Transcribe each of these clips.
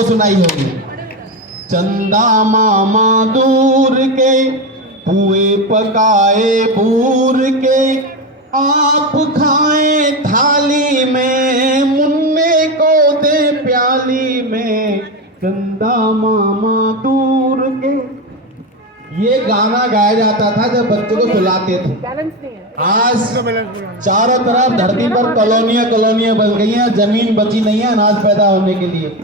वो सुनाई होगी। चंदा मामा दूर के, पुए पकाए बूर के, आप खाए थाली में, मुन्ने को दे प्याली में, चंदा मामा दूर के। ये गाना गाया जाता था जब बच्चों को सुलाते थे। आज चारों तरफ धरती पर कॉलोनियां बन गई हैं, जमीन बची नहीं है अनाज पैदा होने के लिए।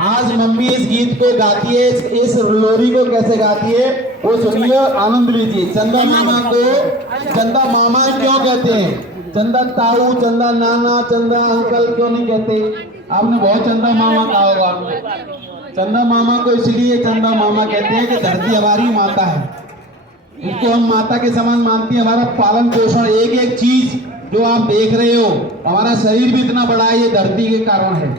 आज मम्मी इस गीत को गाती है, इस लोरी को कैसे गाती है वो सुनिए, आनंद लीजिए। चंदा मामा को चंदा मामा क्यों कहते हैं? चंदा ताऊ, चंदा नाना, चंदा अंकल क्यों नहीं कहते? आपने बहुत चंदा मामा कहा होगा। चंदा मामा को इसलिए चंदा मामा कहते हैं कि धरती हमारी माता है, इसको हम माता के समान मानती है। हमारा पालन पोषण, एक एक चीज जो आप देख रहे हो, हमारा शरीर भी इतना बड़ा है ये धरती के कारण है।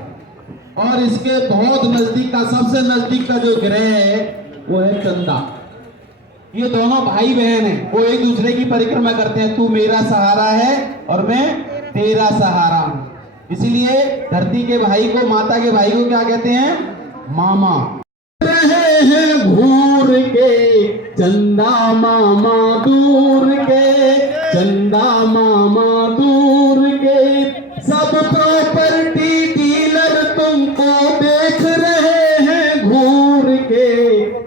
और इसके बहुत नजदीक का, सबसे नजदीक का जो ग्रह है वो है चंदा। ये दोनों भाई बहन हैं, वो एक दूसरे की परिक्रमा करते हैं। तू मेरा सहारा है और मैं तेरा सहारा हूं। इसीलिए धरती के भाई को, माता के भाई को क्या कहते हैं? मामा। रहे हैं घूर के चंदा मामा दूर के, चंदा मामा दूर के, सब प्रॉपर्टी डीलर तुमको देख रहे हैं घूर के,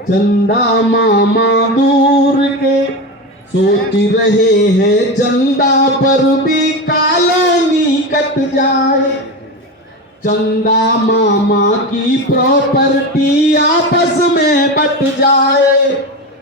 चंदा मामा दूर के, सोच रहे हैं चंदा पर भी कॉलोनी कट जाए, चंदा मामा की प्रॉपर्टी आपस में बट जाए,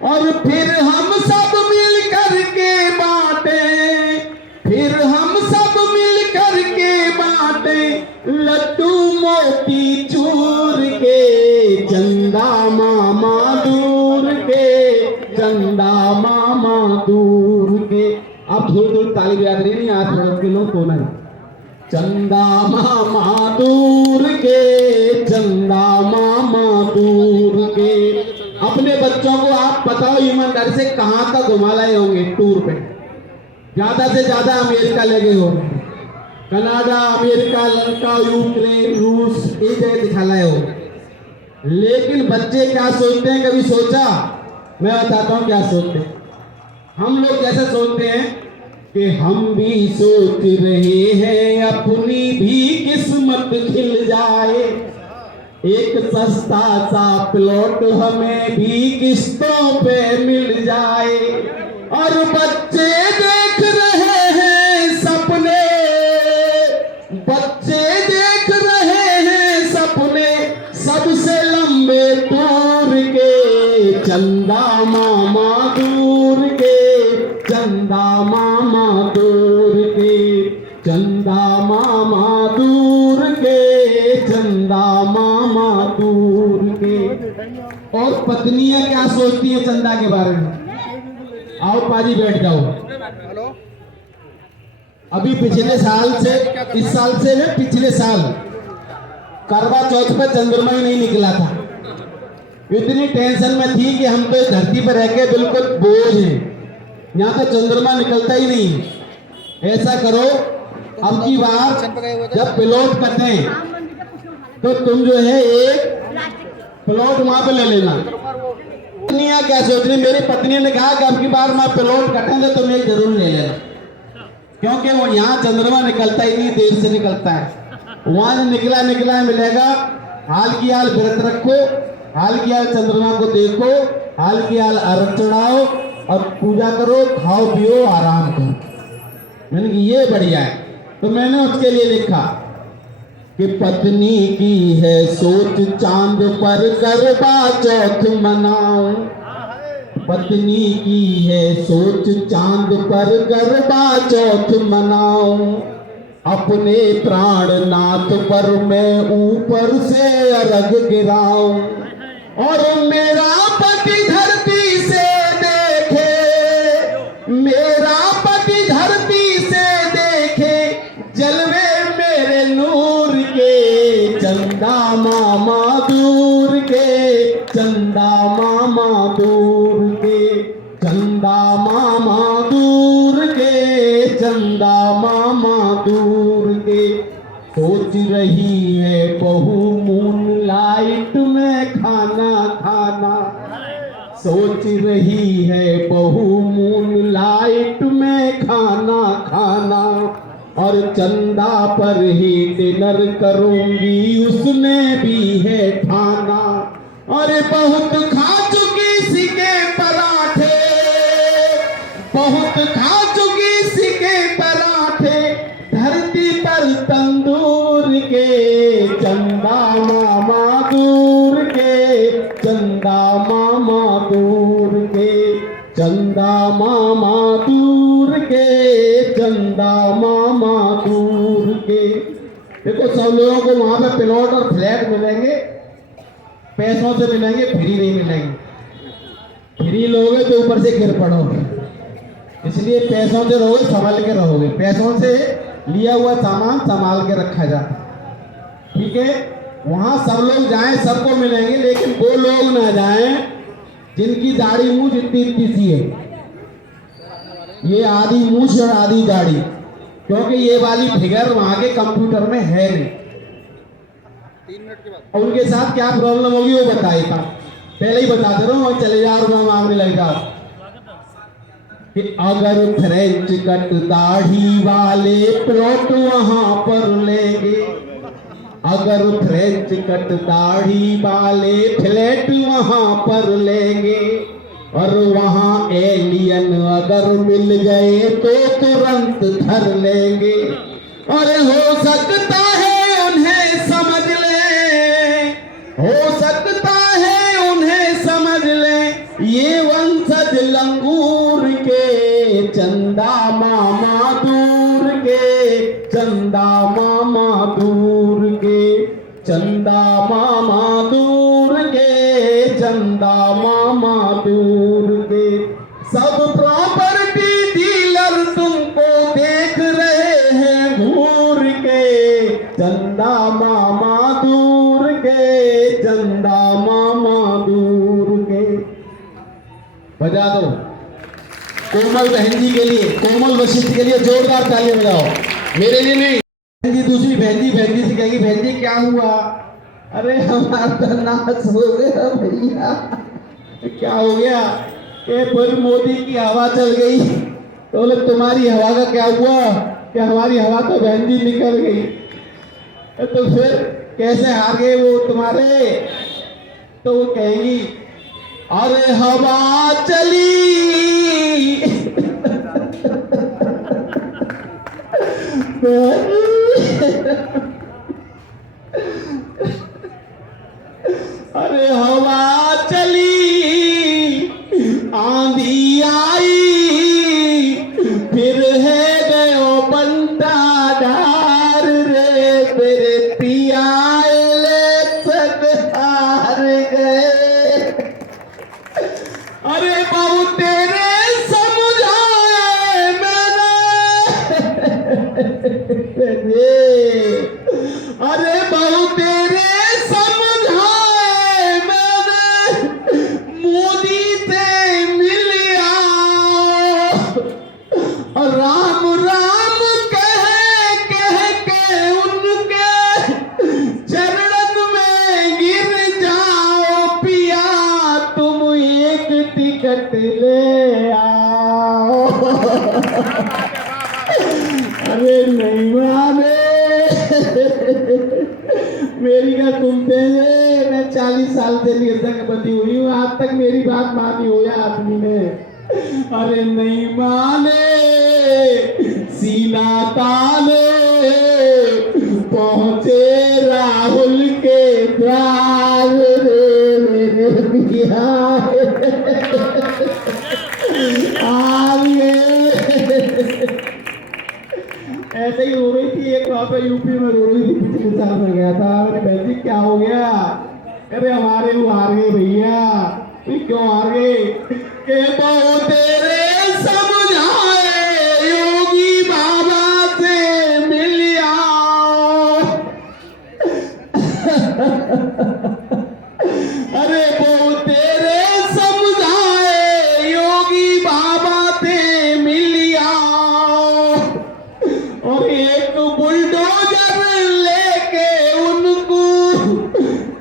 और फिर हम सब मिल कर के बांटे, फिर हम सब मिल कर के बांटे, लड्डू मोती चूर के, चंदा मामा दूर के, चंदा मामा दूर के। अब थोड़ी थोड़ी ताली बजा रही नहीं, आज थोड़ा के लोग कौन है? चंदा मामा दूर के, चंदा मामा दूर के। अपने बच्चों को आप बताओ ईमानदारी से कहां तक घुमा लाए होंगे टूर पे? ज्यादा से ज्यादा अमेरिका ले गए होंगे, कनाडा, अमेरिका, लंका, यूक्रेन, रूस, ये जगह दिखा लाए हो। लेकिन बच्चे क्या सोचते हैं? कभी सोचा? मैं बताता हूं क्या सोचते हैं। हम लोग कैसे सोचते हैं कि हम भी सोच रहे हैं अपनी भी किस्मत खिल जाए, एक सस्ता सा प्लॉट हमें भी किस्तों पे मिल जाए, और बच्चे देख रहे हैं सपने, बच्चे देख रहे हैं सपने, सबसे लंबे टूर के, चंदा मामा दूर के, चंदा मामा दूर के, चंदा मामा दूर के, चंदा मामा दूर के। और पत्नियां क्या सोचती हैं चंदा के बारे में? आओ पाजी बैठ जाओ। अभी पिछले साल से, इस साल से है, पिछले साल करवा चौथ पर चंद्रमा ही नहीं निकला था। इतनी टेंशन में थी कि हम तो इस धरती पर रह के बिल्कुल बोझ हैं, यहाँ तो चंद्रमा निकलता ही नहीं। ऐसा करो, अब की बार जब प्लॉट कटे तो तुम जो है एक प्लॉट वहां पे ले लेना। पत्नियां क्या सोच रही? मेरी पत्नी ने कहा कि अब की बार मैं प्लॉट कटेंगे तो मैं जरूर ले लेना, क्योंकि वो यहाँ चंद्रमा निकलता ही नहीं, देर से निकलता है। वहां निकला निकला मिलेगा। हाल की हाल व्रत रखो, हाल की हाल चंद्रमा को देखो, हाल की हाल अर्घ चढ़ाओ और पूजा करो, खाओ पियो आराम करो। मैंने कि ये बढ़िया है। तो मैंने उसके लिए लिखा कि पत्नी की है सोच चांद पर करवा चौथ मनाऊं, पत्नी की है सोच चांद पर करवा चौथ मनाऊं, अपने प्राणनाथ पर मैं ऊपर से अर्घ गिराऊं, और मेरा पति धरती से देखे, मेरा पति धरती से देखे, जलवे मेरे नूर के, चंदा मामा दूर के, चंदा मामा दूर के, चंदा मामा दूर के, चंदा मामा दूर के। सोच रही है बहू मून लाइट लाइट में खाना खाना, सोच रही है बहू मून लाइट में खाना खाना, और चंदा पर ही डिनर करूंगी उसने भी है ठाना। अरे बहुत खा चुकी सिके पराठे, बहुत खा चुकी सिके पराठे, धरती पर तंदूर के, चंदा मामा दूर के, चंदा मामा दूर के, चंदा मामा दूर के, चंदा मामा दूर के। देखो सब लोगों को वहां पे प्लॉट और फ्लैट मिलेंगे, पैसों से मिलेंगे, फ्री नहीं मिलेंगे। फ्री लोगे तो ऊपर से गिर पड़ोगे, इसलिए पैसों से रहोगे, संभाल के रहोगे। पैसों से लिया हुआ सामान संभाल के रखा जाता, ठीक है। वहां सब लोग जाएं, सबको मिलेंगे, लेकिन वो लोग ना जाएं जिनकी दाढ़ी मूछ इतनी इतनी सी है, ये आधी मूछ और आधी दाढ़ी, क्योंकि ये वाली फिगर वहां के कंप्यूटर में है नहीं। 3 मिनट के बाद और उनके साथ क्या प्रॉब्लम होगी वो बताएगा, पहले ही बता दे रहा हूँ, चले जा रहा हूँ मांगने लगेगा कि अगर फ्रेंच कट दाढ़ी वाले प्लॉट वहां पर लेंगे, अगर फ्रेंच कट दाढ़ी वाले फ्लैट वहां पर लेंगे, और वहां एलियन अगर मिल गए तो तुरंत धर लेंगे। और हो सकता है उन्हें समझ ले, हो सकता है उन्हें समझ ले, ये वंशज लंगूर के, चंदा मामा दूर के, चंदा मामा दूर के, चंदा मामा दूर के, चंदा मामा दूर के। सब प्रॉपर्टी डीलर तुमको देख रहे हैं घूर के, चंदा मामा दूर के, चंदा मामा दूर के। बजा दो कोमल बहन जी के लिए, कोमल वशिष्ठ के लिए जोरदार ताली बजाओ, मेरे लिए नहीं। बहन जी दूसरी बहन जी से कहेगी, बहन जी क्या हुआ? अरे हमारा तो नाश हो गया भैया। क्या हो गया? कि फिर मोदी की हवा चल गई। तो बोले तुम्हारी हवा का क्या हुआ? कि हमारी हवा तो बहन जी निकल गई। तो फिर कैसे हार गए वो तुम्हारे? तो वो कहेंगी अरे हवा चली अरे हवा चली, आंधी आई, फिर है गयो बंटा डार रे, तेरे पिया इलेक्शन हार गए। अरे बहु तेरे समझाए मैंने, अरे बहु तेरे समझाए मैंने, मोदी से मिल आओ, और राम राम कह के उनके चरण में गिर जाओ, पिया तुम एक टिकट ले आओ। अरे नहीं माने मेरी क्या सुनते हैं? मैं 40 साल से निर्धन बंदी हुई हूँ, आज तक मेरी बात मानी हो या आदमी ने? अरे नहीं माने, सीना ताने पहुंचे राहुल के द्वार रे, मेरे पिया ऐसे ही हो रही थी एक वहां पे यूपी में रो रही थी, पिछले साल में गया था। मैंने बहन जी क्या हो गया? अरे हमारे वो हार गए भैया। क्यों हार गए? के बहु तेरे समझाए योगी बाबा से मिल आओ। अरे बहु तेरे समझाए योगी बाबा से मिल आओ, और एक बुलडोजर लेके उनको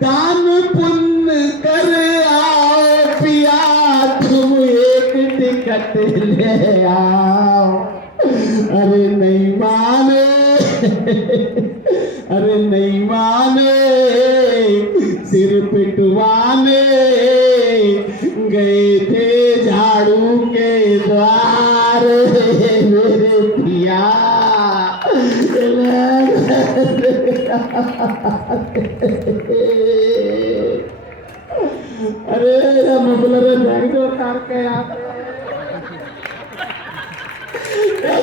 दान आओ। अरे नहीं माने, अरे नहीं माने, सिर पिटवाने गए थे झाड़ू के द्वार मेरे पिया। अरे मुगलर बैग जो करके आते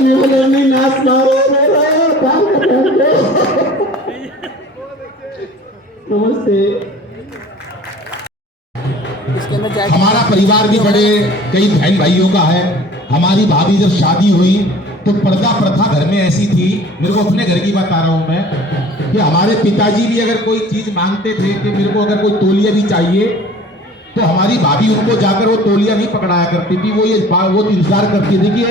मुगलर ने नाच मारो मेरा। नमस्ते। हमारा परिवार भी बड़े कई बहन भाइयों का है। हमारी भाभी जब शादी हुई तो पर्दा प्रथा घर में ऐसी थी, मेरे को अपने घर की बात आ रहा हूं मैं, कि हमारे पिताजी भी अगर कोई चीज मांगते थे कि मेरे को अगर कोई तौलिया भी चाहिए तो हमारी भाभी उनको जाकर वो तौलिया नहीं पकड़ाया करती थी। वो इंतजार करती थी कि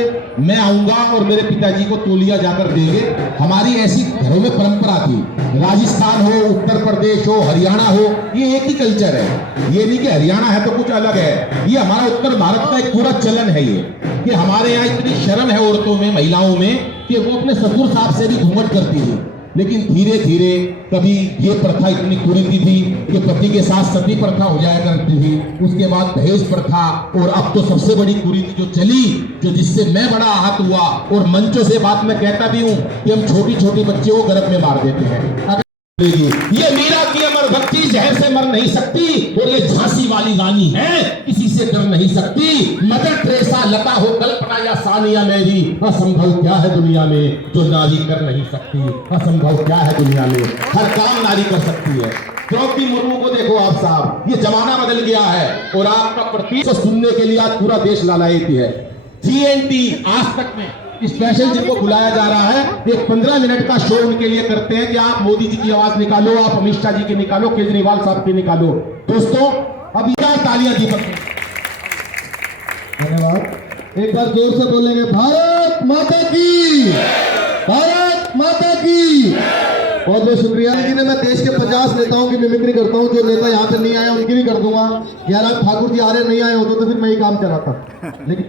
मैं आऊंगा और मेरे पिताजी को तौलिया जाकर देंगे। हमारी ऐसी घरों में परंपरा थी। राजस्थान हो, उत्तर प्रदेश हो, हरियाणा हो, ये एक ही कल्चर है। ये नहीं कि हरियाणा है तो कुछ अलग है। ये हमारा उत्तर भारत का एक पूरा चलन है ये, कि हमारे यहाँ इतनी शर्म है औरतों में, महिलाओं में, कि वो अपने ससुर साहब से भी घूंघट करती थी। लेकिन धीरे धीरे कभी ये प्रथा इतनी कुरीति थी कि पति के साथ सती प्रथा हो जाया करती थी, उसके बाद दहेज प्रथा, और अब तो सबसे बड़ी कुरीति जो चली, जो जिससे मैं बड़ा आहत हुआ और मंचों से बात मैं कहता भी हूं कि हम छोटी छोटी बच्चियों को गर्भ में मार देते हैं। ये मीरा की अमर भक्ति जहर से मर नहीं सकती, और ये झांसी वाली रानी है किसी से डर नहीं सकती। मदर टेरेसा, लता हो कल्पना या सानिया मेरी, असंभव क्या है दुनिया में जो नारी कर नहीं सकती। असंभव क्या है दुनिया में, हर काम नारी कर सकती है। द्रौपदी मुर्मू को देखो आप साहब, ये जमाना बदल गया है और आपका प्रतीक सुनने के लिए आज पूरा देश लालायित है। GNT आज तक में स्पेशल जिनको बुलाया जा रहा है, एक 15 मिनट का शो उनके लिए करते हैं कि आप मोदी जी की आवाज निकालो, आप अमित शाह जी की निकालो, केजरीवाल साहब की निकालो। दोस्तों अब क्या तालियां दीपक। धन्यवाद। एक बार जोर से बोलेंगे भारत माता की, भारत माता की। बहुत बहुत शुक्रिया जी ने। मैं देश के 50 नेताओं की मिमिक्री करता हूँ। जो नेता यहाँ पे नहीं आए उनकी भी कर दूंगा। 11 ठाकुर जी आ रहे, नहीं आए होते तो फिर मैं ही काम चलाता, लेकिन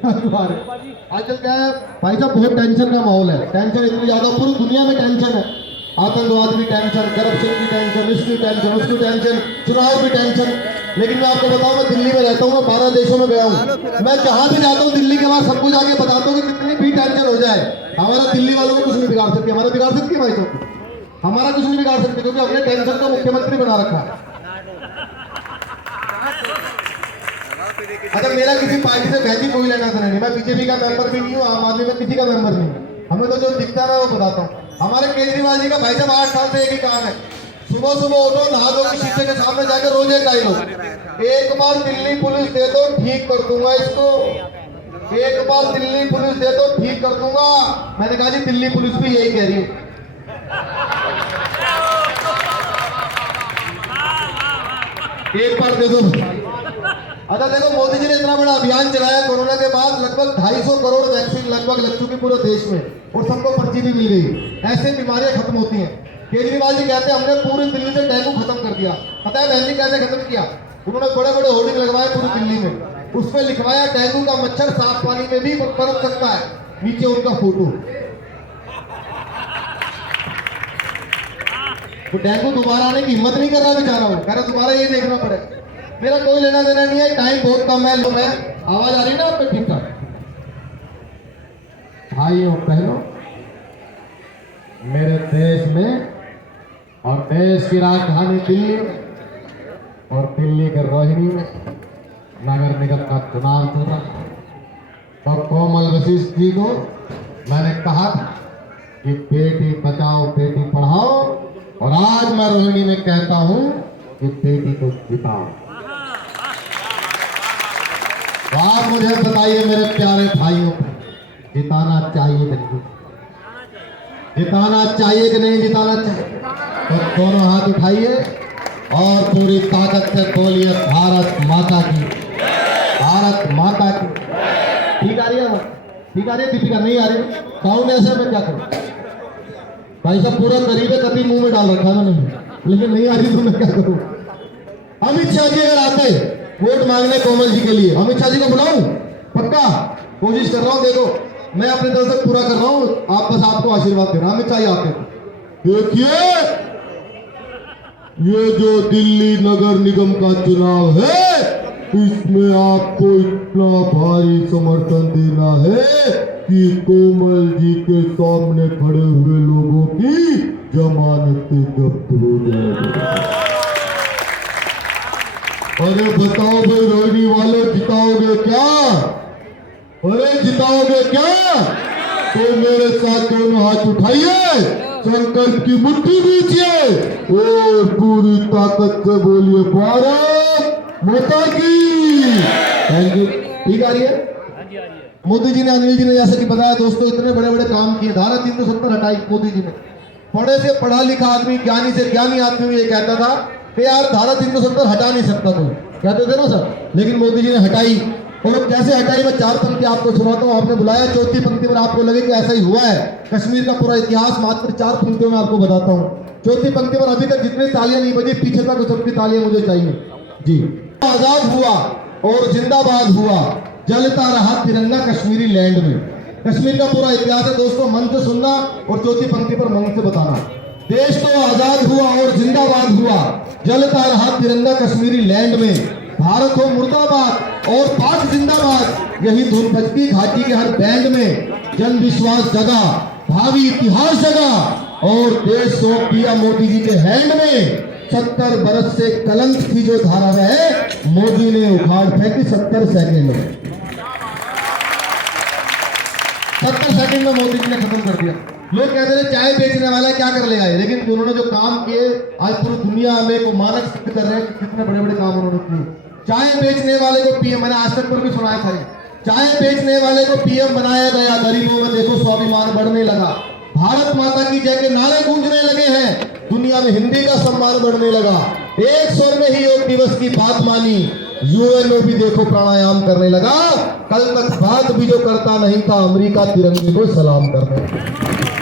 आजकल क्या है भाई साहब, बहुत टेंशन का माहौल है। टेंशन इतनी ज्यादा, पूरी दुनिया में टेंशन है। आतंकवाद की टेंशन, करप्शन की टेंशन, इसकी टेंशन, उसकी टेंशन, चुनाव की टेंशन। लेकिन मैं आपको बताऊं, मैं दिल्ली में रहता हूँ, मैं 12 देशों में गया हूँ। मैं जहां भी जाता हूँ दिल्ली के बाद सबको जाके बताता हूँ कि कितनी भी टेंशन हो जाए, हमारा दिल्ली वालों को कुछ नहीं बिगाड़ सकती। हमारा बिगाड़ सकती है भाई साहब, हमारा कुछ नहीं बिगाड़ सकते, क्योंकि हमने टेंशन का मुख्यमंत्री बना रखा है। अच्छा, मेरा किसी पार्टी से बहसी कोई लेना देना नहीं। मैं बीजेपी का मेंबर भी नहीं हूँ, आम आदमी में किसी का मेंबर नहीं हूँ। हमें तो जो दिखता है वो बताता हूँ। हमारे केजरीवाल जी का भाई साहब 8 साल से एक ही काम है, सुबह सुबह उठो, नहा दो, शीशे के सामने जाकर रोज एक डायलॉग, एक बार दिल्ली पुलिस दे दो ठीक कर दूंगा इसको, एक बार दिल्ली पुलिस दे दो ठीक कर दूंगा। मैंने कहा जी दिल्ली पुलिस भी यही कह रही है। एक बार दे दो। अच्छा देखो, मोदी जी ने इतना बड़ा अभियान चलाया, कोरोना के बाद लगभग 250 करोड़ वैक्सीन लगभग लग चुकी पूरे देश में, और सबको पर्ची भी मिल गई। ऐसे बीमारियां खत्म होती हैं। केजरीवाल जी कहते हैं हमने पूरी दिल्ली से डेंगू खत्म कर दिया। पता है बहन जी कैसे खत्म किया? उन्होंने बड़े बड़े होर्डिंग लगवाए पूरी दिल्ली में, उस पर लिखवाया डेंगू का मच्छर साफ पानी में भी पनप सकता है, नीचे उनका फोटो। तो डेंगू दोबारा आने की हिम्मत नहीं कर रहा बेचारा, हो कह रहा दोबारा ये देखना पड़ेगा। मेरा कोई लेना देना नहीं है, टाइम बहुत कम है। लो, मैं आवाज आ रही है ना आपको ठीक ठाक? भाइयों बहनों, मेरे देश में और देश की राजधानी दिल्ली और दिल्ली के रोहिणी में नगर निगम का चुनाव चल रहा। तो कोमल वशिष्ठ जी को मैंने कहा था कि बेटी बचाओ बेटी पढ़ाओ, और आज मैं रोहिणी में कहता हूं कि बेटी को जिताओ। तो आप मुझे बताइए मेरे प्यारे भाइयों, जिताना चाहिए कि नहीं? जिताना चाहिए कि नहीं जिताना चाहिए? तो दोनों हाथ उठाइए और पूरी ताकत से बोलिए भारत माता की, भारत माता की। ठीक आ रही है? ठीक आ रही है दीपिका? नहीं आ रही? साउंड ऐसे में क्या करूं भाई साहब? पूरा करीबे कभी मुंह में डाल रखा मैंने, लेकिन नहीं आ रही तो मैं क्या करूं? अमित शाह जी अगर आते वोट मांगने कोमल जी के लिए, अमित शाह जी को बुलाऊं? पक्का? कोशिश कर रहा हूँ। देखो मैं अपने तरफ से पूरा कर रहा हूँ, आप बस आपको आशीर्वाद दे रहा हूँ, हमें चाहिए आपके। देखिए ये जो दिल्ली नगर निगम का चुनाव है, इसमें आपको इतना भारी समर्थन देना है कि कोमल जी के सामने खड़े हुए लोगों की जमानत जब्त हो जाएगी। अरे बताओ भाई रोहिणी वाले, जिताओगे क्या? अरे जिताओगे क्या? तो मेरे साथ दोनों हाथ उठाइए, संकल्प की मुट्ठी दीजिए और पूरी ताकत से बोलिए भारत माता की। Thank you. ठीक आ रही है? मोदी जी ने, अनिल जी ने जैसे कि बताया दोस्तों, इतने बड़े बड़े काम किए। धारा 370 हटाई मोदी जी ने। पढ़े से पढ़ा लिखा आदमी, ज्ञानी से ज्ञानी आदमी ये कहता था कि यार धारा 370 हटा नहीं सकता कोई, कहते थे ना सर, लेकिन मोदी जी ने हटाई। और कैसे हटाई मैं 4 पंक्ति आपको सुनाता हूँ। आपने बुलाया, चौथी पंक्ति में आपको लगे कि ऐसा ही हुआ है। कश्मीर का पूरा इतिहास मात्र 4 पंक्तियों में आपको बताता हूँ। चौथी पंक्ति पर अभी तक जितनी तालियां नहीं बजी, पीछे तक सबकी तालियां मुझे चाहिए जी। आजाद हुआ और जिंदाबाद हुआ, जलता रहा तिरंगा कश्मीरी लैंड में। कश्मीर का पूरा इतिहास है दोस्तों, मन से सुनना और चौथी पंक्ति पर मन से बताना। देश तो आजाद हुआ और जिंदाबाद हुआ, जलता रहा तिरंगा कश्मीरी लैंड में। भारत हो मुर्दाबाद और पाक जिंदाबाद, यही धुन बजती घाटी के हर बैंड में। जन विश्वास जगा, भावी इतिहास जगा और देश सौंप दिया मोदी जी के हैंड में। 70 बरस से कलंक थी जो धारा है, मोदी ने उखाड़ फेंकी 70 सेकंड में। 70 सेकंड में मोदी जी ने खत्म कर दिया। लोग कहते थे चाय बेचने वाला क्या कर ले आए, लेकिन उन्होंने जो काम किए आज पूरी दुनिया में को मानक सिद्ध कर रहे हैं कि कितने बड़े बड़े काम उन्होंने किए। चाय बेचने वाले को पीएम, मैंने आज तक पर भी सुनाया था, चाय बेचने वाले को पीएम बनाया गया। गरीबों में देखो स्वाभिमान बढ़ने लगा, भारत माता की जय के नारे गूंजने लगे हैं, दुनिया में हिंदी का सम्मान बढ़ने लगा। एक स्वर में ही योग दिवस की बात मानी, यूएन में भी देखो प्राणायाम करने लगा। कल तक बात भी जो करता नहीं था, अमेरिका तिरंगे को सलाम करने लगा।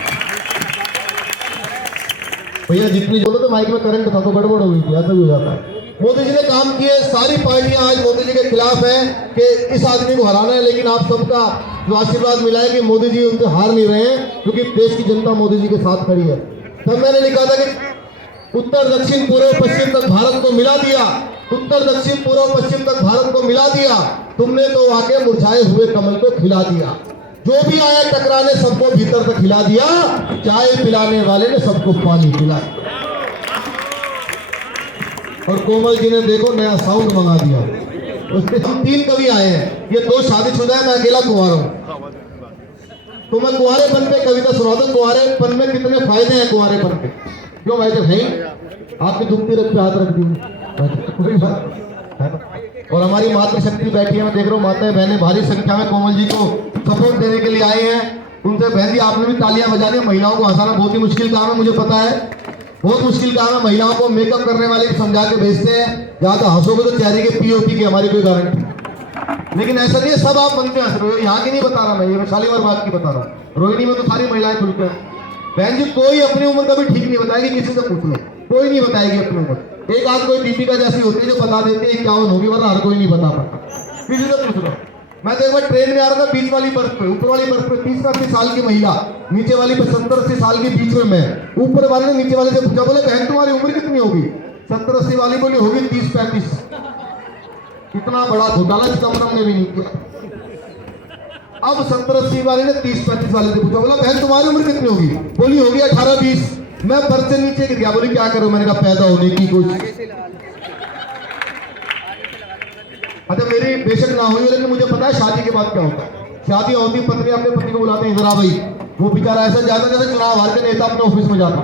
भैया जितनी बोलो तो माइक में करंट था तो गड़बड़ हो गई थी, ऐसा भी हो जाता है। मोदी जी ने काम किए, सारी पार्टियां आज मोदी जी के खिलाफ हैं कि इस आदमी को हराना है, लेकिन आप सबका जो आशीर्वाद मिला है कि मोदी जी उनसे हार नहीं रहे हैं, क्योंकि देश की जनता मोदी जी के साथ खड़ी है। तब मैंने लिखा था कि उत्तर दक्षिण पूर्व पश्चिम तक भारत को मिला दिया, उत्तर दक्षिण पूर्व पश्चिम तक भारत को मिला दिया, तुमने तो आके मुरझाए हुए कमल को खिला दिया। जो भी आया टकराने सबको भीतर तक खिला दिया, चाय पिलाने वाले ने सबको पानी पिलाया। और कोमल जी ने देखो नया साउंड मंगा दिया। उसके हम 3 कवि आए हैं, ये 2 शादीशुदा है, मैं अकेला कुंवारा हूं। तो मैं कुंवारेपन पे कविता सुना दूं। कुंवारेपन में कितने फायदे हैं कुंवारेपन के, क्यों भाई जब नहीं आपकी दुखती रख पे हाथ रख दी कोई बात। और हमारी मातृशक्ति बैठी है, मैं देख रहा हूँ माताएं बहनें भारी संख्या में कोमल जी को सपोर्ट देने के लिए आए हैं। उनसे बहन जी आपने भी तालियां बजा दी। महिलाओं को हंसाना बहुत ही मुश्किल काम है, मुझे पता है, बहुत मुश्किल काम है। महिलाओं को मेकअप करने वाले समझा के भेजते हैं, ज्यादा हंसोगे तो चेहरे के पीओपी की हमारी कोई गारंटी। लेकिन ऐसा नहीं है सब आप बनते हंस रहे हो, यहाँ की नहीं बता रहा मैं, ये मैं शालीमार बात की बता रहा हूँ। रोहिणी में तो सारी महिलाएं खुलकर बहन जी कोई अपनी उम्र कभी ठीक नहीं बताएगी, किसी से पूछ लो, कोई नहीं बताएगी अपनी उम्र। एक आध कोई दीपिका जैसी होती है जो बता देती है 51 होगी, वरना हर कोई नहीं बता पाता, किसी से पूछ लो। मैं तो एक बार ट्रेन में आ रहा था, बीच वाली बर्थ पे, ऊपर वाली बर्थ पे 30-35 साल की महिला, नीचे वाली पे 70-80 साल के बीच में मैं। ऊपर वाले ने नीचे वाले से पूछा, बोले बहन तुम्हारी उम्र कितनी होगी? 70-80 वाली बोली होगी 30-35। इतना बड़ा घोटाला इस कमरम ने भी नहीं किया। अब 70-80 वाले ने 30-35 वाले से पूछा, बोला बहन तुम्हारी उम्र कितनी होगी? बोली होगी 18-20। मैं बर्थ से नीचे गिर गया, बोली क्या करूं? मैंने कहा पैदा होने की कोशिश। अच्छा मेरी बेशक ना हुई, लेकिन मुझे पता है शादी के बाद क्या होता है। शादी होती, पत्नी अपने पति को बुलाते हैं, इधर आ भाई। वो बेचारा ऐसा जाता जैसे चुनाव हार के नेता अपने ऑफिस में जाता,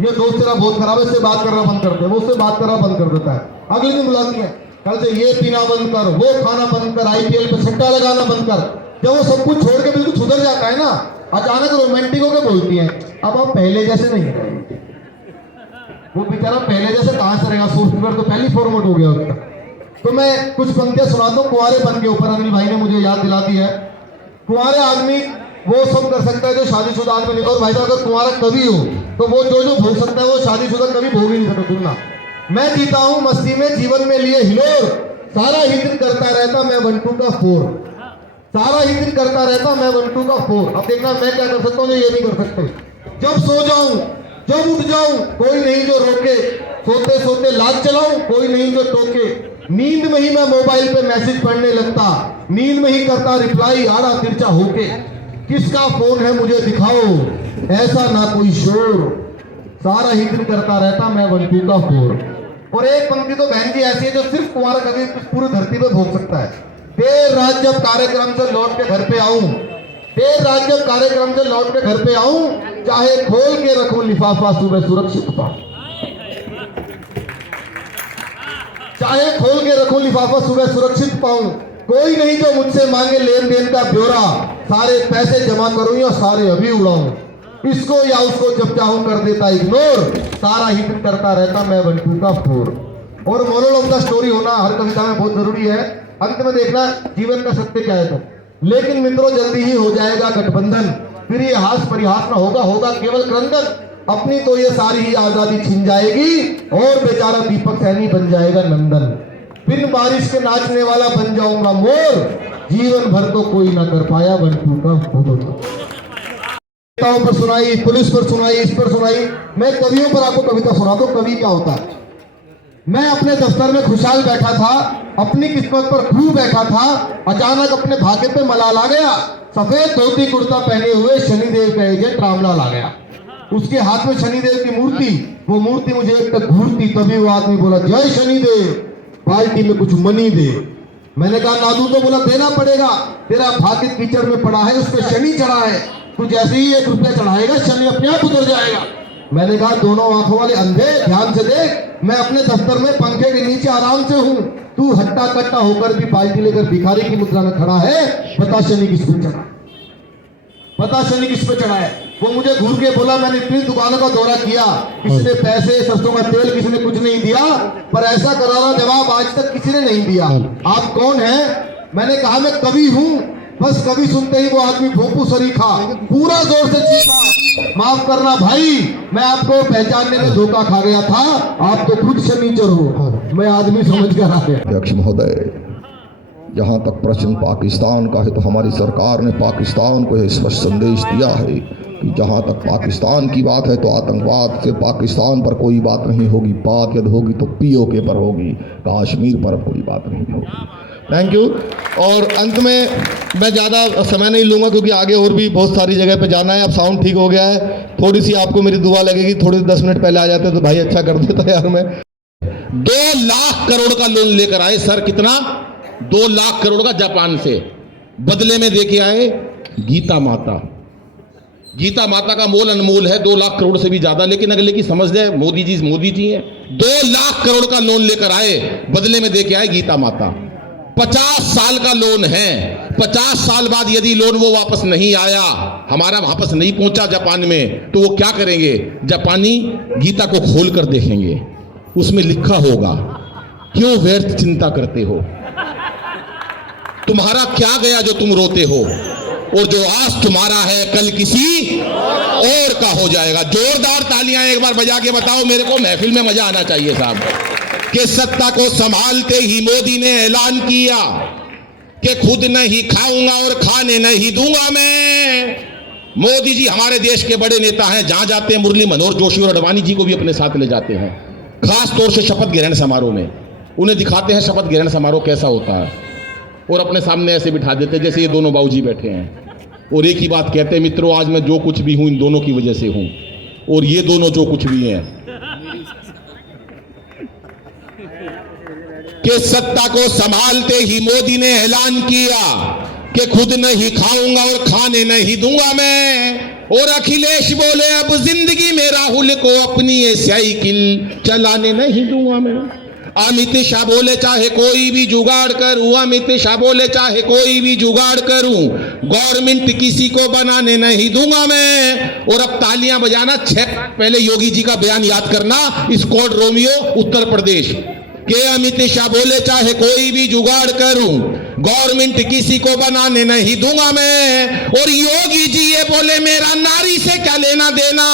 ये दोस्त तेरा बहुत खराब है, इससे बात करना बंद कर दे। वो उससे बात करना बंद कर देता है। अगले दिन बुलाती है, कल से ये पीना बंद कर, वो खाना बंद कर, IPL पे सट्टा लगाना बंद कर। जब वो सब कुछ छोड़ के बिल्कुल सुधर जाता है ना, अचानक रोमांटिक होकर बोलती है, अब आप पहले जैसे नहीं रहेंगे। वो बेचारा पहले जैसे कहां से रहेगा, सॉफ्टवेयर तो पहले फॉर्मेट हो गया उसका। तो मैं कुछ पंक्तियां सुनाता हूँ कुंवारेपन के ऊपर, अनिल भाई ने मुझे याद दिला दी है। कुंवारे आदमी वो सब कर सकता है जो शादीशुदा आदमी नहीं। और भाई साहब अगर कुंवारा कवि हो तो वो जो जो भोग सकता है वो शादीशुदा कभी भोग ही नहीं सकता। सुनना, मैं जीता हूँ मस्ती में जीवन में लिए हिलोर, सारा ही दिन करता रहता मैं 1-2 का 4। सारा ही दिन करता रहता मैं 1 2 का 4। अब देखना मैं क्या कर सकता हूँ जो ये नहीं कर सकते। जब सो जाऊं, जब उठ जाऊं, कोई नहीं जो रोके, सोते सोते लात चलाऊं, कोई नहीं जो टोके, नींद में ही मैं मोबाइल पे मैसेज पढ़ने लगता, नींद में ही करता रिप्लाई आड़ा तिरछा होके, किसका फोन है मुझे दिखाओ, ऐसा ना कोई शोर, सारा ही दिन करता रहता मैं 1 2 का 4। और एक पंक्ति तो बहन जी ऐसी है जो सिर्फ कुमार कवि पूरी धरती पे भोग सकता है। देर रात जब कार्यक्रम से लौट के घर पे आऊं, देर रात जब कार्यक्रम से लौट के घर पे आऊं, चाहे खोल के रखूं लिफाफा सुबह सुरक्षित पाऊं, चाहे खोल के रखूं लिफाफा सुबह सुरक्षित पाऊं, कोई नहीं जो मुझसे मांगे लेन देन का ब्यौरा, सारे पैसे जमा करूं या सारे अभी उड़ाऊं, इसको या उसको जब चाहूं कर देता इग्नोर, सारा ही दिन करता रहता मैं 1 2 का 4। और मोरल ऑफ द स्टोरी होना हर कविता में बहुत जरूरी है। अंत में देखना जीवन का सत्य क्या है तो। लेकिन मित्रों जल्दी ही हो जाएगा गठबंधन, फिर ये हास परिहास न होगा, होगा केवल क्रंदन, अपनी तो ये सारी ही आजादी छिन जाएगी और बेचारा दीपक सैनी बन जाएगा नंदन, बिन बारिश के नाचने वाला बन जाऊंगा मोर, जीवन भर तो कोई ना कर पाया 1 2 का 4। पर सुनाई, पुलिस पर सुनाई, इस पर सुनाई, मैं कवियों पर आपको कविता सुना दो। कवि क्या होता है? मैं अपने दफ्तर में खुशहाल बैठा था, अपनी किस्मत पर खूब बैठा था, अचानक अपने भाग्य पे मलाल आ गया, सफेद धोती कुर्ता पहने हुए शनिदेव का एजेंट रामलाल आ गया, उसके हाथ में शनिदेव की मूर्ति, वो मूर्ति मुझे एक तक घूरती, तभी वो आदमी बोला जय शनिदेव, पार्टी में कुछ मनी दे। मैंने कहा ना दूं तो बोला देना पड़ेगा, तेरा भाग्य कीचड़ में पड़ा है, उस पर शनि चढ़ा है, तू जैसे ही 1 रुपया चढ़ाएगा शनि अपने आप उतर जाएगा। मैंने कहा दोनों आंखों वाले अंधे ध्यान से देख, मैं अपने दफ्तर में पंखे के नीचे आराम से हूँ, तू हट्टा कट्टा होकर भी पार्टी लेकर भिखारी की मुद्रा में खड़ा है, बता शनि किस पे चढ़ा, बता शनि किस पे चढ़ा है। वो मुझे घूर के बोला मैंने इतनी दुकानों का दौरा किया, किसी ने पैसे सरसों का तेल किसी ने कुछ नहीं दिया, पर ऐसा करारा जवाब आज तक किसी ने नहीं दिया। आप कौन है? मैंने कहा मैं कवि हूँ। बस कवि सुनते ही वो आदमी भोंपू सरीखा पूरा जोर से चीखा, माफ करना भाई मैं आपको पहचानने में धोखा खा गया था, आप तो खुद शनिचर हो, मैं आदमी समझ कर आ गया। अध्यक्ष महोदय, जहाँ तक प्रश्न पाकिस्तान का है तो हमारी सरकार ने पाकिस्तान को यह स्पष्ट संदेश दिया है कि जहाँ तक पाकिस्तान की बात है तो आतंकवाद से पाकिस्तान पर कोई बात नहीं होगी, बात यदि होगी तो पीओके पर होगी, कश्मीर पर कोई बात नहीं होगी। Thank you. और अंत में मैं ज़्यादा समय नहीं लूँगा क्योंकि आगे और भी बहुत सारी जगह पे जाना है। अब साउंड ठीक हो गया है, थोड़ी सी आपको मेरी दुआ लगेगी, थोड़ी 10 मिनट पहले आ जाते तो भाई अच्छा कर देता यार। मैं 2 लाख करोड़ का लोन लेकर आए सर, कितना? 2 लाख करोड़ का जापान से, बदले में देके आए गीता माता। गीता माता का मोल अनमोल है, 2 लाख करोड़ से भी ज्यादा, लेकिन अगले की समझ जाए मोदी जी हैं। 2 लाख करोड़ का लोन लेकर आए, बदले में देके आए गीता माता। 50 साल का लोन है, 50 साल बाद यदि लोन वो वापस नहीं आया, हमारा वापस नहीं पहुंचा जापान में, तो वो क्या करेंगे? जापानी गीता को खोल कर देखेंगे, उसमें लिखा होगा क्यों व्यर्थ चिंता करते हो, तुम्हारा क्या गया जो तुम रोते हो, और जो आज तुम्हारा है कल किसी और का हो जाएगा। जोरदार तालियां एक बार बजा के बताओ मेरे को, महफिल में मजा आना चाहिए साहब। कि सत्ता को संभालते ही मोदी ने ऐलान किया कि खुद नहीं खाऊंगा और खाने नहीं दूंगा मैं। मोदी जी हमारे देश के बड़े नेता हैं, जहां जाते हैं मुरली मनोहर जोशी और अडवाणी जी को भी अपने साथ ले जाते हैं, खास तौर से शपथ ग्रहण समारोह में उन्हें दिखाते हैं शपथ ग्रहण समारोह कैसा होता है, और अपने सामने ऐसे बिठा देते हैं जैसे ये दोनों बाबूजी बैठे हैं, और एक ही बात कहते हैं, मित्रों आज मैं जो कुछ भी हूं इन दोनों की वजह से हूं, और ये दोनों जो कुछ भी हैं। कि सत्ता को संभालते ही मोदी ने ऐलान किया कि खुद नहीं खाऊंगा और खाने नहीं दूंगा मैं, और अखिलेश बोले अब जिंदगी में राहुल को अपनी ये साइकिल चलाने नहीं दूंगा मैं। अमित शाह बोले चाहे कोई भी जुगाड़ करूं, अमित शाह बोले चाहे कोई भी जुगाड़ करूं, गवर्नमेंट किसी को बनाने नहीं दूंगा मैं। और अब तालियां बजाना, 6 पहले योगी जी का बयान याद करना, स्क्वाड रोमियो उत्तर प्रदेश के अमित शाह बोले चाहे कोई भी जुगाड़ करूं, गवर्नमेंट किसी को बनाने नहीं दूंगा मैं। और योगी जी ये बोले मेरा नारी से क्या लेना देना,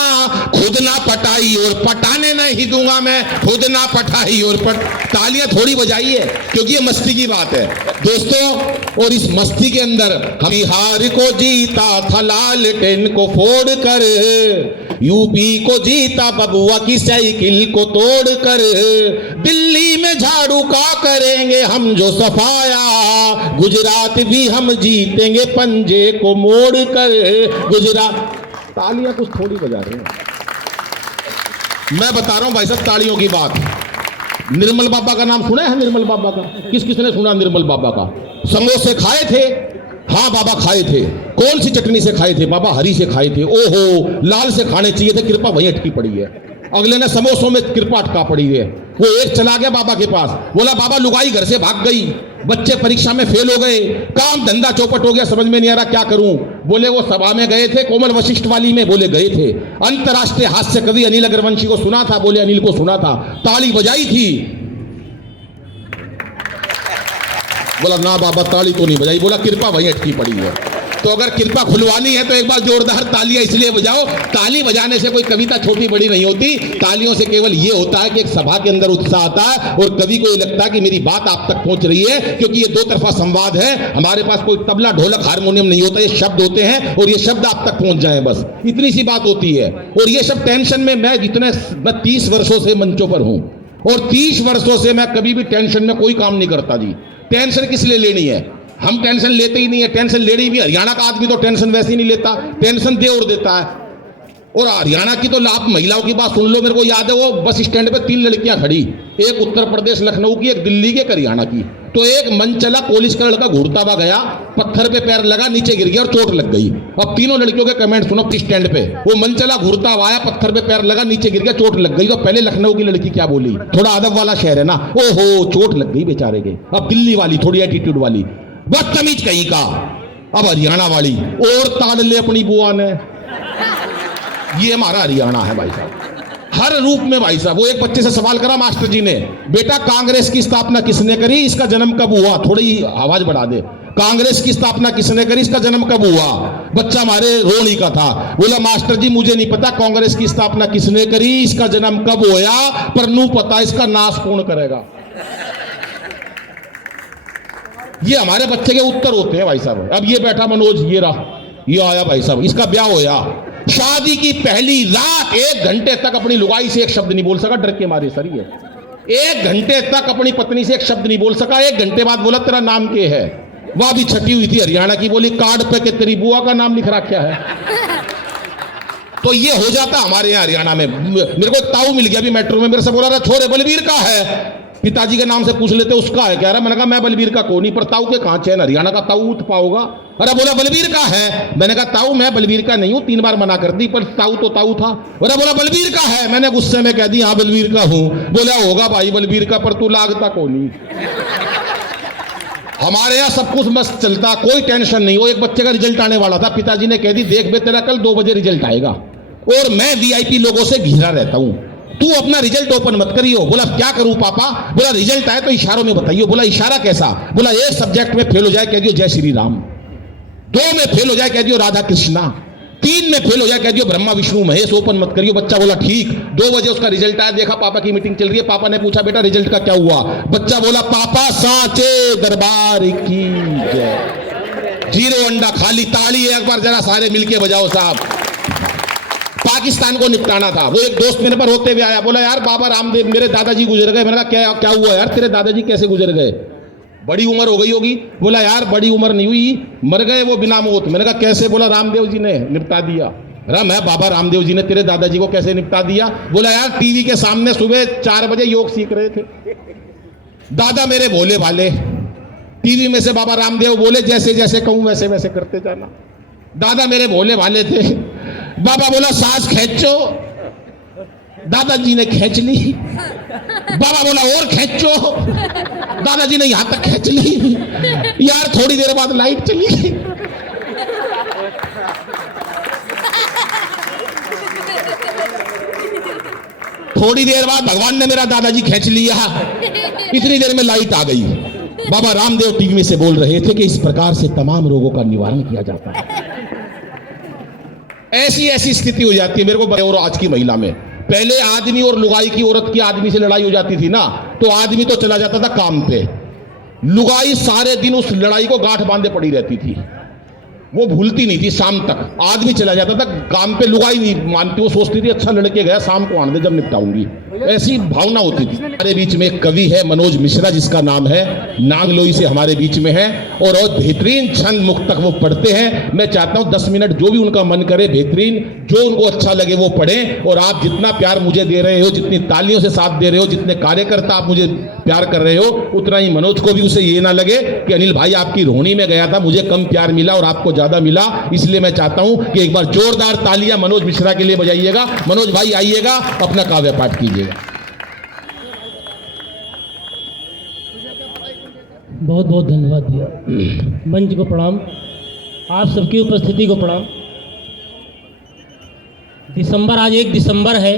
खुद ना पटाई और पटाने नहीं दूंगा मैं, खुद ना पटाई और तालियां थोड़ी बजाइए क्योंकि ये मस्ती की बात है दोस्तों। और इस मस्ती के अंदर हम बिहार को जीता था लालटेन को फोड़ कर, यूपी को जीता बबुआ की साइकिल को तोड़ कर, दिल्ली में झाड़ू का करेंगे हम जो सफाया, गुजरात भी हम जीतेंगे पंजे को मोड़ कर। गुजरात, तालियां कुछ थोड़ी बजा रहे हैं, मैं बता रहा हूं भाई साहब तालियों की बात। निर्मल बाबा का नाम सुना है? निर्मल बाबा का किस किसने सुना? निर्मल बाबा का समोसे खाए थे? हाँ बाबा खाए थे। कौन सी चटनी से खाए थे? बाबा हरी से खाए थे। ओहो, लाल से खाने चाहिए थे, कृपा वहीं अटकी पड़ी है। अगले ने समोसों में कृपा अटका पड़ी है। वो एक चला गया बाबा के पास, बोला बाबा लुगाई घर से भाग गई, बच्चे परीक्षा में फेल हो गए, काम धंधा चौपट हो गया, समझ में नहीं आ रहा क्या करूं। बोले वो सभा में गए थे, कोमल वशिष्ठ वाली में, बोले गए थे। अंतर्राष्ट्रीय हास्य कवि अनिल अग्रवंशी को सुना था? बोले अनिल को सुना था। ताली बजाई थी? बोला ना बाबा ताली तो नहीं बजाई। बोला कृपा वहीं अटकी पड़ी है। तो अगर कृपा खुलवानी है तो एक बार जोरदार तालियां इसलिए बजाओ। ताली बजाने से कोई कविता छोटी बड़ी नहीं होती, तालियों से केवल ये होता है कि एक सभा के अंदर उत्साह आता है और कवि को ये लगता है कि मेरी बात आप तक पहुंच रही है, क्योंकि ये दो तरफा संवाद है। हमारे पास कोई तबला ढोलक हारमोनियम नहीं होता, ये शब्द होते हैं और ये शब्द आप तक पहुंच जाए, बस इतनी सी बात होती है। और ये सब टेंशन में मैं 30 वर्षों से मंचों पर हूं और 30 वर्षों से मैं कभी भी टेंशन में कोई काम नहीं करता जी। टेंशन किस लिए लेनी है? हम टेंशन लेते ही नहीं है। टेंशन लेनी भी, हरियाणा का आदमी तो टेंशन वैसे ही नहीं लेता, टेंशन दे और देता है। और हरियाणा की तो आप महिलाओं की बात सुन लो। मेरे को याद है वो बस स्टैंड पे 3 लड़कियां खड़ी, एक उत्तर प्रदेश लखनऊ की, एक दिल्ली की, एक हरियाणा की। तो एक मन चला पुलिस का लड़का घूरता हुआ गया, पत्थर पे पैर लगा, नीचे गिर गया और चोट लग गई। अब तीनों लड़कियों के कमेंट सुनो स्टैंड पे। वो मन चला घूरता हुआ आया, पत्थर पे पैर लगा, नीचे गिर गया, चोट लग गई। तो पहले लखनऊ की लड़की क्या बोली? थोड़ा अदब वाला शहर है ना, ओहो चोट लग गई बेचारे के। अब दिल्ली वाली थोड़ी एटीट्यूड वाली, बदतमीज कहीं का। अब हरियाणा वाली और ताड़ ले अपनी बुआ ने। ये हमारा हरियाणा है भाई साहब, हर रूप में भाई साहब। वो एक बच्चे से सवाल करा मास्टर जी ने, बेटा कांग्रेस की स्थापना किसने करी, इसका जन्म कब हुआ? थोड़ी आवाज बढ़ा दे। कांग्रेस की स्थापना किसने करी, इसका जन्म कब हुआ? बच्चा हमारे रोणी का था, बोला मास्टर जी मुझे नहीं पता कांग्रेस की स्थापना किसने करी, इसका जन्म कब होया, पर नू पता इसका नाश कौन करेगा। ये हमारे बच्चे के उत्तर होते हैं भाई साहब। अब ये बैठा मनोज, ये रहा, ये आया भाई साहब, इसका ब्याह होया, शादी की पहली रात 1 घंटे तक अपनी लुगाई से एक शब्द नहीं बोल सका, डर के मारे। सर ये 1 घंटे तक अपनी पत्नी से एक शब्द नहीं बोल सका। 1 घंटे बाद बोला तेरा नाम क्या है? वह भी छटी हुई थी हरियाणा की, बोली कार्ड पे के तेरी बुआ का नाम लिख रखा है। तो ये हो जाता हमारे यहाँ हरियाणा में। मेरे को एक ताऊ मिल गया अभी मेट्रो में, मेरे से बोला रहा छोरे बलबीर का है, पिताजी के नाम से पूछ लेते उसका है, कह रहा। मैंने कहा मैं बलबीर का को नहीं, पर ताऊ के कहां चैन, हरियाणा का ताऊ उठ पाओगा? अरे बोला बलबीर का है। मैंने कहा ताऊ मैं बलबीर का नहीं हूं, 3 बार मना कर दी, पर ताऊ तो ताऊ था। अरे बोला बलबीर का है। मैंने गुस्से में कह दी हाँ बलबीर का हूं। बोला होगा भाई बलबीर का, पर तू लागता को नहीं। हमारे यहाँ सब कुछ मस्त चलता, कोई टेंशन नहीं। वो एक बच्चे का रिजल्ट आने वाला था, पिताजी ने कह दी देख बे तेरा कल 2 बजे रिजल्ट आएगा, और मैं वीआईपी लोगों से घिरा रहता हूं, तू अपना रिजल्ट ओपन मत करियो। बोला क्या करूं पापा? बोला रिजल्ट आए तो इशारों में बताइयो। बोला इशारा कैसा? बोला 1 सब्जेक्ट में फेल हो जाए कह दियो जय श्री राम, 2 में फेल हो जाए कह दियो राधा कृष्णा, 3 में फेल हो जाए कह दियो ब्रह्मा विष्णु महेश, ओपन मत करियो। बच्चा बोला ठीक। 2 बजे उसका रिजल्ट आया, देखा पापा की मीटिंग चल रही है। पापा ने पूछा बेटा रिजल्ट का क्या हुआ? बच्चा बोला पापा सांचे दरबार की जय। 0 अंडा खाली। ताली एक बार जरा सारे मिलके बजाओ साहब। पाकिस्तान को निपटाना था। वो एक दोस्त मेरे पर होते हुए आया, बोला यार बाबा रामदेव मेरे दादाजी गुजर गए। मैंने कहा क्या हुआ यार, तेरे दादाजी कैसे गुजर गए? बड़ी उम्र हो गई होगी। बोला यार बड़ी उम्र नहीं हुई, मर गए वो बिना मौत। मैंने कहा कैसे? बोला रामदेव जी ने निपटा दिया। अरे मैं बाबा रामदेव जी ने तेरे दादाजी को कैसे निपटा दिया? बोला यार टीवी के सामने सुबह 4 बजे योग सीख रहे थे, दादा मेरे भोले भाले, टीवी में से बाबा रामदेव बोले जैसे जैसे कहूं वैसे वैसे करते जाना। दादा मेरे भोले भाले थे। बाबा बोला सांस खींचो, दादाजी ने खींच ली। बाबा बोला और खींचो, दादाजी ने यहां तक खींच ली। यार थोड़ी देर बाद लाइट चली। थोड़ी देर बाद भगवान ने मेरा दादाजी खींच लिया, इतनी देर में लाइट आ गई। बाबा रामदेव टीवी में से बोल रहे थे कि इस प्रकार से तमाम रोगों का निवारण किया जाता है। ऐसी ऐसी स्थिति हो जाती है मेरे को और आज की महिला में। पहले आदमी और लुगाई की, औरत की आदमी से लड़ाई हो जाती थी ना, तो आदमी तो चला जाता था काम पे, लुगाई सारे दिन उस लड़ाई को गांठ बांधे पड़ी रहती थी, वो भूलती नहीं थी। शाम तक आदमी चला जाता था काम पे, लुगाई नहीं मानती, वो सोचती थी अच्छा लड़के गया, शाम को आने दे जब निपटाऊंगी, ऐसी भावना होती थी। हमारे बीच में एक कवि है मनोज मिश्रा, जिसका नाम है, नागलोई से हमारे बीच में है, और बेहतरीन छंद मुक्तक वो पढ़ते हैं। मैं चाहता हूं 10 मिनट जो भी उनका मन करे, बेहतरीन जो उनको अच्छा लगे वो पढ़ें। और आप जितना प्यार मुझे दे रहे हो, जितनी तालियों से साथ दे रहे हो, जितने कार्यकर्ता आप मुझे प्यार कर रहे हो, उतना ही मनोज को भी उसे ये ना लगे कि अनिल भाई आपकी रोहिणी में गया था, मुझे कम प्यार मिला और आपको ज्यादा मिला। इसलिए मैं चाहता हूं कि एक बार जोरदार तालियां मनोज मिश्रा के लिए बजाइएगा। मनोज भाई आइएगा, अपना काव्य पाठ कीजिएगा। बहुत बहुत धन्यवाद भैया। मंच को प्रणाम, आप सबकी उपस्थिति को प्रणाम। दिसंबर, आज 1 दिसंबर है,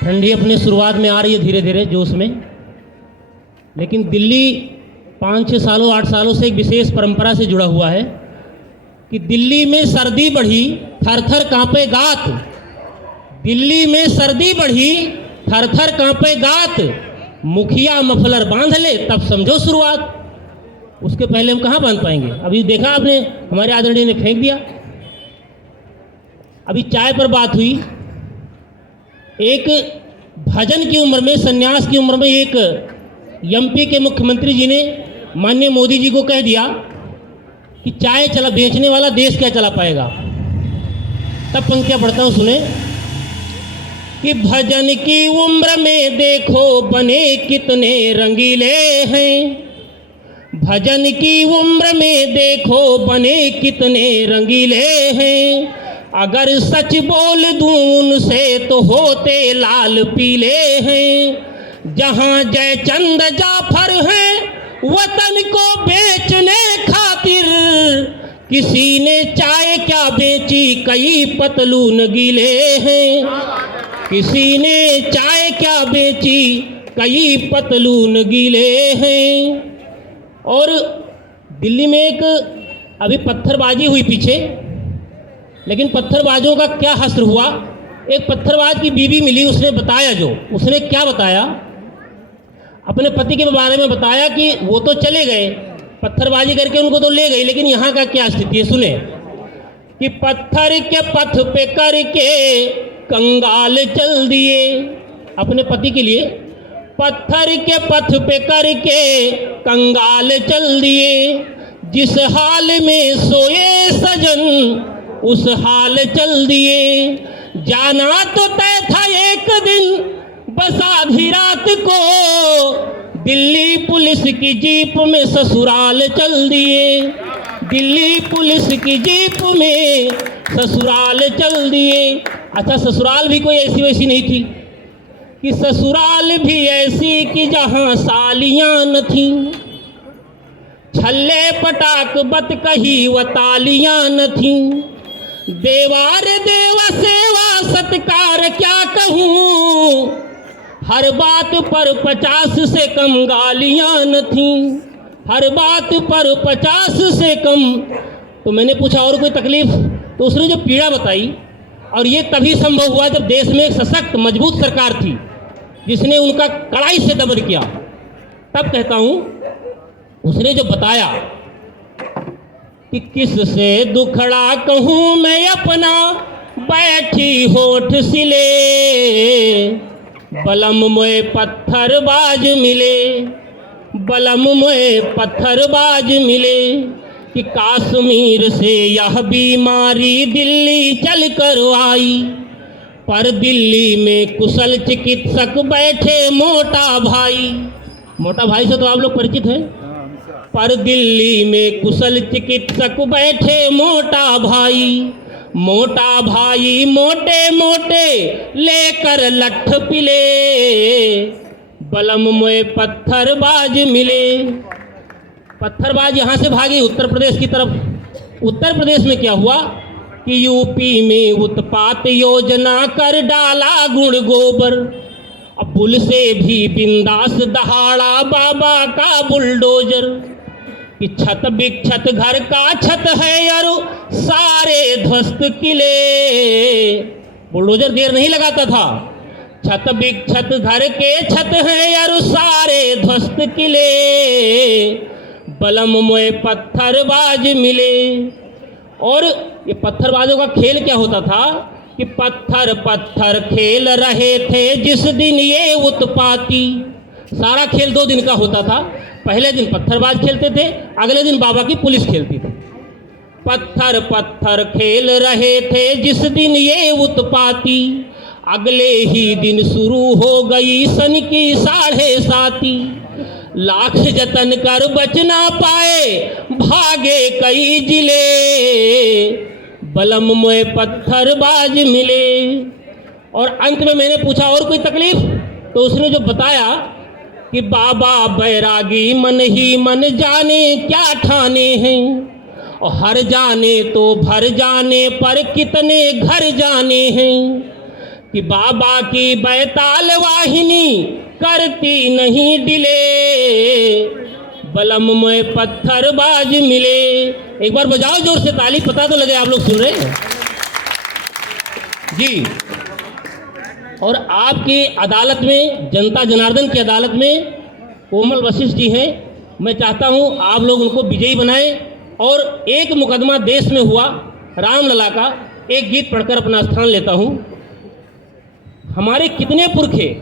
ठंडी अपने शुरुआत में आ रही है धीरे धीरे जोश में, लेकिन दिल्ली 5-6 सालों 8 सालों से एक विशेष परंपरा से जुड़ा हुआ है कि दिल्ली में सर्दी बढ़ी थर थर कांपे गात, दिल्ली में सर्दी बढ़ी थर थर कांपे गात, मुखिया मफलर बांध ले तब समझो शुरुआत। उसके पहले हम कहाँ बांध पाएंगे? अभी देखा आपने, हमारे आदरणीय ने फेंक दिया। अभी चाय पर बात हुई, एक भजन की उम्र में, सन्यास की उम्र में एक एमपी के मुख्यमंत्री जी ने माननीय मोदी जी को कह दिया कि चाय चला बेचने वाला देश क्या चला पाएगा। तब पंक्तियाँ पढ़ता हूँ, सुने कि भजन की उम्र में देखो बने कितने रंगीले हैं, भजन की उम्र में देखो बने कितने रंगीले हैं, अगर सच बोल दूं उनसे तो होते लाल पीले हैं, जहां जयचंद जाफर हैं वतन को बेचने खातिर, किसी ने चाय क्या बेची कई पतलून गीले हैं, किसी ने चाय क्या बेची कई पतलून गीले हैं। और दिल्ली में एक अभी पत्थरबाजी हुई पीछे, लेकिन पत्थरबाजों का क्या हश्र हुआ। एक पत्थरबाज की बीवी मिली, उसने बताया, जो उसने क्या बताया, अपने पति के बारे में बताया कि वो तो चले गए पत्थरबाजी करके, उनको तो ले गई, लेकिन यहाँ का क्या स्थिति है सुने कि पत्थर के पथ पे करके कंगाल चल दिए, अपने पति के लिए पत्थर के पथ पे करके कंगाल चल दिए, जिस हाल में सोए सजन उस हाल चल दिए, जाना तो तय था एक दिन बस आधी रात को, दिल्ली पुलिस की जीप में ससुराल चल दिए, दिल्ली पुलिस की जीप में ससुराल चल दिए। अच्छा, ससुराल भी कोई ऐसी वैसी नहीं थी कि ससुराल भी ऐसी कि जहां सालियां न थीं, छल्ले पटाक बत कही व तालियां न थीं, देवार देवा सेवा सत्कार क्या कहूँ, हर बात पर 50 से कम गालियां न थीं, हर बात पर 50 से कम। तो मैंने पूछा और कोई तकलीफ, तो उसने जो पीड़ा बताई, और ये तभी संभव हुआ जब देश में एक सशक्त मजबूत सरकार थी जिसने उनका कड़ाई से दमन किया। तब कहता हूँ, उसने जो बताया कि किससे दुखड़ा कहूँ मैं अपना, बैठी होठ सिले, बलम मोए पत्थरबाज मिले, बलम मोए पत्थरबाज मिले, कि कश्मीर से यह बीमारी दिल्ली चल कर आई, पर दिल्ली में कुशल चिकित्सक बैठे मोटा भाई। मोटा भाई से तो आप लोग परिचित हैं। पर दिल्ली में कुशल चिकित्सक बैठे मोटा भाई, मोटा भाई मोटे मोटे लेकर लठ पिले, बलम में पत्थरबाज मिले। पत्थरबाज यहाँ से भागी उत्तर प्रदेश की तरफ। उत्तर प्रदेश में क्या हुआ कि यूपी में उत्पात योजना कर डाला गुण गोबर। अब पुल से भी बिंदास दहाड़ा बाबा का बुलडोजर कि छत बिक्षत घर का छत है यारो सारे ध्वस्त किले। बुलडोजर देर नहीं लगाता था। छत बिक्षत घर के छत है यारो सारे ध्वस्त किले, बलम में पत्थरबाज मिले। और ये पत्थरबाजों का खेल क्या होता था कि पत्थर पत्थर खेल रहे थे जिस दिन ये उत्पाती। सारा खेल 2 दिन का होता था। पहले दिन पत्थरबाज खेलते थे, अगले दिन बाबा की पुलिस खेलती थी। पत्थर पत्थर खेल रहे थे जिस दिन ये उत्पाती, अगले ही दिन शुरू हो गई सन की 7:30। लाख जतन कर बच ना पाए भागे कई जिले, बलम में पत्थरबाज मिले। और अंत में मैंने पूछा और कोई तकलीफ, तो उसने जो बताया कि बाबा बैरागी मन ही मन जाने क्या ठाने हैं, और हर जाने तो भर जाने पर कितने घर जाने हैं, कि बाबा की बैताल वाहिनी करती नहीं डिले, बलम में पत्थरबाज मिले। एक बार बजाओ जोर से ताली, पता तो लगे आप लोग सुन रहे हैं जी। और आपकी अदालत में, जनता जनार्दन की अदालत में कोमल वशिष्ठ जी हैं। मैं चाहता हूं आप लोग उनको विजयी बनाएं। और एक मुकदमा देश में हुआ रामलला का, एक गीत पढ़कर अपना स्थान लेता हूं। हमारे कितने पुरखे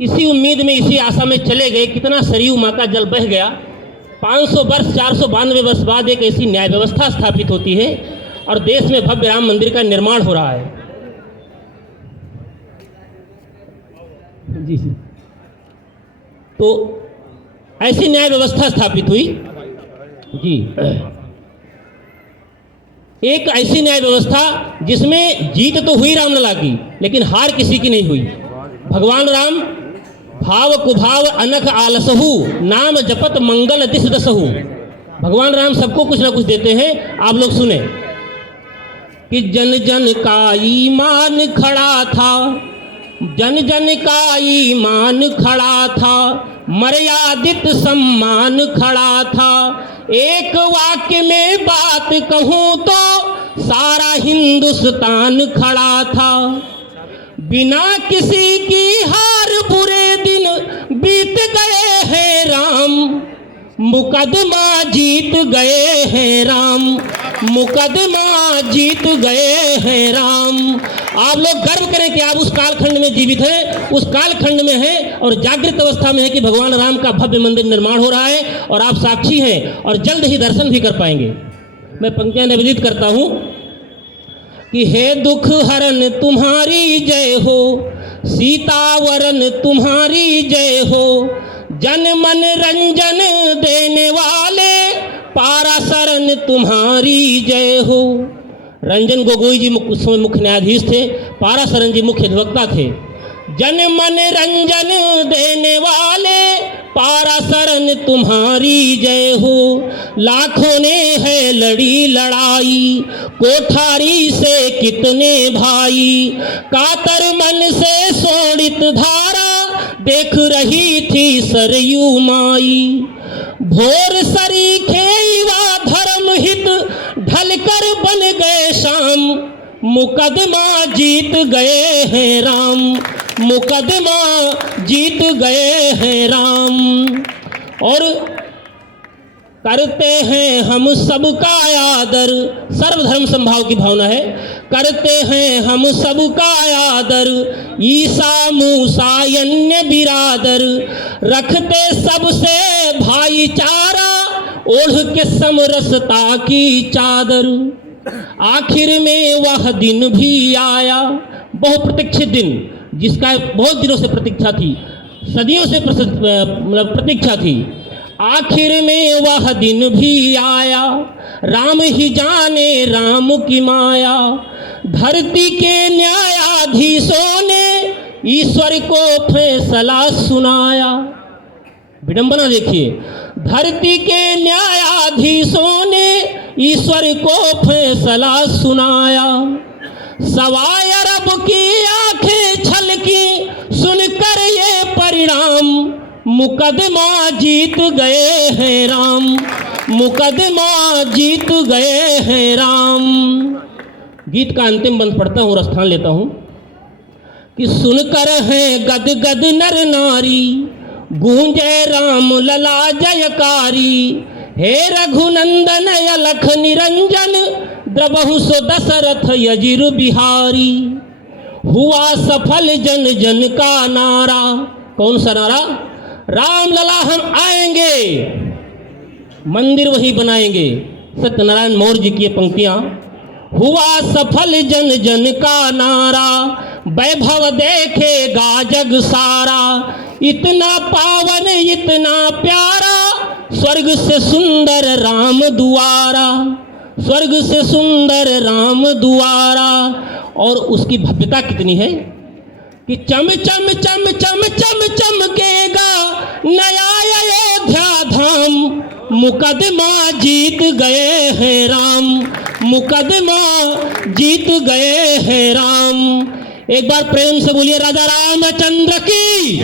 इसी उम्मीद में, इसी आशा में चले गए, कितना सरयू माँ का जल बह गया। 500 वर्ष, 492 वर्ष बाद एक ऐसी न्याय व्यवस्था स्थापित होती है और देश में भव्य राम मंदिर का निर्माण हो रहा है। जी तो ऐसी न्याय व्यवस्था स्थापित हुई जी। एक ऐसी न्याय व्यवस्था जिसमें जीत तो हुई रामलला की, लेकिन हार किसी की नहीं हुई। भगवान राम भाव कुभाव अनख आलसहु, नाम जपत मंगल दिस दसहु। भगवान राम सबको कुछ ना कुछ देते हैं। आप लोग सुने कि जन जन का ईमान खड़ा था, जन जन का ईमान खड़ा था, मर्यादित सम्मान खड़ा था। एक वाक्य में बात कहूँ तो सारा हिंदुस्तान खड़ा था। बिना किसी की हार बुरे दिन बीत गए हैं राम, मुकदमा जीत गए हैं राम, मुकदमा जीत गए हैं राम। आप लोग गर्व करें कि आप उस कालखंड में जीवित हैं, उस कालखंड में हैं और जागृत अवस्था में है कि भगवान राम का भव्य मंदिर निर्माण हो रहा है और आप साक्षी हैं और जल्द ही दर्शन भी कर पाएंगे। मैं पंक्तियां निवेदित करता हूं कि हे दुख हरण तुम्हारी जय हो, सीतावरन तुम्हारी जय हो, जन मन रंजन देने वाले पाराशरण तुम्हारी जय हो। रंजन गोगोई जी उस समय मुख्य न्यायाधीश थे, पाराशरण जी मुख्य अधिवक्ता थे। जन मन रंजन देने वाले पाराशरण तुम्हारी जय हो। लाखों ने है लड़ी लड़ाई, कोठारी से कितने भाई, कातर मन से शोणित धारा देख रही थी सरयू माई। भोर सरीखे युवा धर्म हित ढलकर बन गए शाम, मुकदमा जीत गए हैं राम, मुकदमा जीत गए हैं राम। और करते हैं हम सबका आदर, सर्वधर्म संभाव की भावना है। करते हैं हम सबका आदर, ईसा मूसा अन्य बिरादर, रखते सबसे भाईचारा, ओढ़ के समरसता की चादर। आखिर में वह दिन भी आया, बहुप्रतीक्षित दिन, जिसका बहुत दिनों से प्रतीक्षा थी, सदियों से प्रतीक्षा थी। आखिर में वह दिन भी आया, राम ही जाने राम की माया। धरती के न्यायाधीशों ने ईश्वर को फैसला सुनाया। विडंबना देखिए, धरती के न्यायाधीशों ने ईश्वर को फैसला सुनाया। 1.25 अरब की आंखें छलकी सुनकर ये मुकदमा जीत गए हैं राम, मुकदमा जीत गए हैं राम। गीत का अंतिम बंद पढ़ता हूँ और स्थान लेता हूँ कि सुनकर है गद गद नर नारी, गूंजे राम लला जयकारी। हे रघुनंदन अलख निरंजन, द्रबहु सो दशरथ यजिर बिहारी। हुआ सफल जन जन का नारा, कौन सा नारा? राम लला हम आएंगे, मंदिर वही बनाएंगे। सत्यनारायण मौर्य जी की ये पंक्तियां। हुआ सफल जन जन का नारा, वैभव देखेगा जग सारा। इतना पावन इतना प्यारा, स्वर्ग से सुंदर राम दुआरा, स्वर्ग से सुंदर राम दुआरा। और उसकी भव्यता कितनी है कि चम चम चम चम चम चमकेगा नया अयोध्या धाम। मुकदमा जीत गए हैं राम, मुकदमा जीत गए हैं राम। एक बार प्रेम से बोलिए राजा रामचंद्र की।